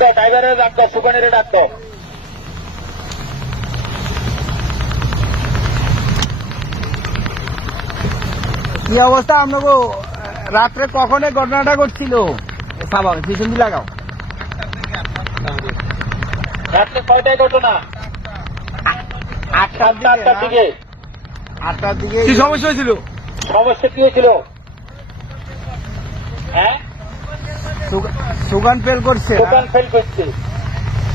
দাও, ড্রাইভারের ডাক দাও, সুকানের ডাক দাও। কি অবস্থা আপনাকে রাত্রে কখন এই ঘটনাটা ঘটছিল? সাবান সিসুন্দি লাগাও। রাত্রে কয়টায় ঘটনা? 8টার দিকে। 8টার দিকে কি সমস্যা হয়েছিল? সমস্যা কি হয়েছিল? হ্যাঁ, সুগান ফেল করছে। দোকান ফেল করছে।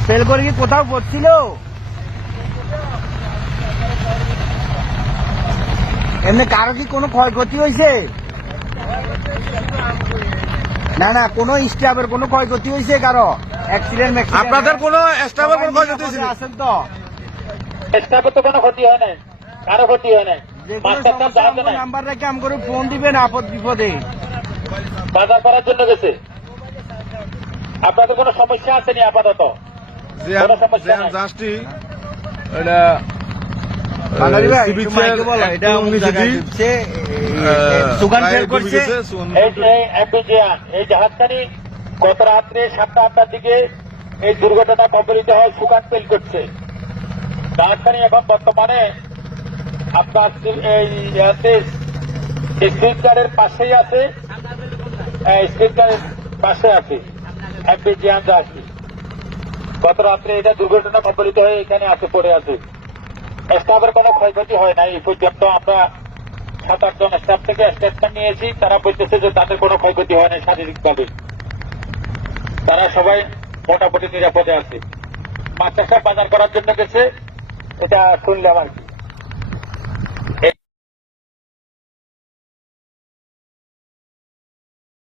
ফেল করে কি কোথাও পড়ছিল? এমনি কারো কি কোনো ক্ষয়ক্ষতি হয়েছে? না না, কোনো স্টাফের কোনো ক্ষয়ক্ষতি হয়েছে কারো? অ্যাক্সিডেন্ট আপনাদের কোনো স্টাফের কোনো ক্ষয়ক্ষতি হয়েছিল? আছেন তো? স্টাফের তো কোনো ক্ষতি হয় নাই, কারো ক্ষতি হয় নাই। যে কোনো মাস্টার সাহেব সমস্যা জাহাজে নাই, নাম্বার রেখে আম করে ফোন দিবেন আপদ বিপদে। বাজার করার জন্য গেছে। আপনাদের কোনো সমস্যা আসেনি আপাতত? কোনো সমস্যা নাই। জাস্টি এটা বাঙালি ভাই, সিভিক একটু মাইকে বলো, এটা একটু অমুক নিচে জায়গায় দিই। ঢুকছে, সুগান ফেল করছে। এই জাহাজখানি গত রাত্রে 7টা-8টার দিকে এই দুর্ঘটনা কবলিত হয়, সুকান ফেল করছে। জাহাজখানি এখন বর্তমানে আপনার স্ক্রিনগার্ডের পাশেই আছে, স্ক্রিনগার্ডের পাশে আছে এমপি জিয়ান জাহাজটি। গত রাত্রে এটা দুর্ঘটনা কবলিত হয়ে এখানে আছে, পড়ে আছে। স্টাফের কোনো ক্ষয়ক্ষতি হয় নাই এই পর্যন্ত। আমরা 7-8 জন স্টাফ থেকে স্টেটমেন্ট নিয়েছি, তারা বলতেছে যে তাদের কোনো ক্ষয়ক্ষতি হয় নাই শারীরিকভাবে, তারা সবাই মোটামুটি নিরাপদে আছে। মাস্টার সাহেব বাজার করার জন্য গেছে, এটা শুনলাম আর কি।